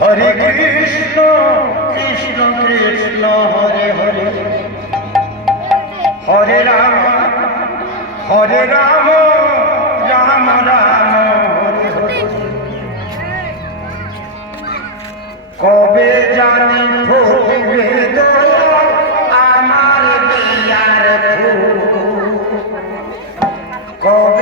হরে কৃষ্ণ কৃষ্ণ কৃষ্ণ, হরে হরে। হরে রাম হরে রাম রাম রাম, হরে হরে। কবে জানি ফুলবে আমার বিয়ার ফুল কবে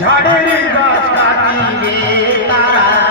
ঝড়ের গাছ কাটিবে তারা।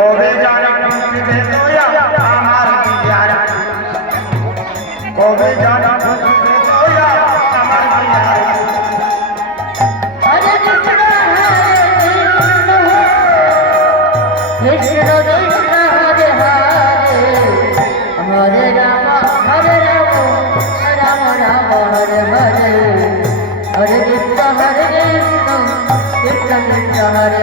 কবে জানি ডুববে দয়া, আমার বিয়ার কবে জানি ডুববে দয়া, আমার বিয়ার হরে কৃষ্ণ হরে কৃষ্ণ কৃষ্ণ, হরে হরে হরে। রাম হরে রাম রাম রাম, হরে হরে। হরে কৃষ্ণ হরে কৃষ্ণ কৃষ্ণ কৃষ্ণ, হরে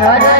Hare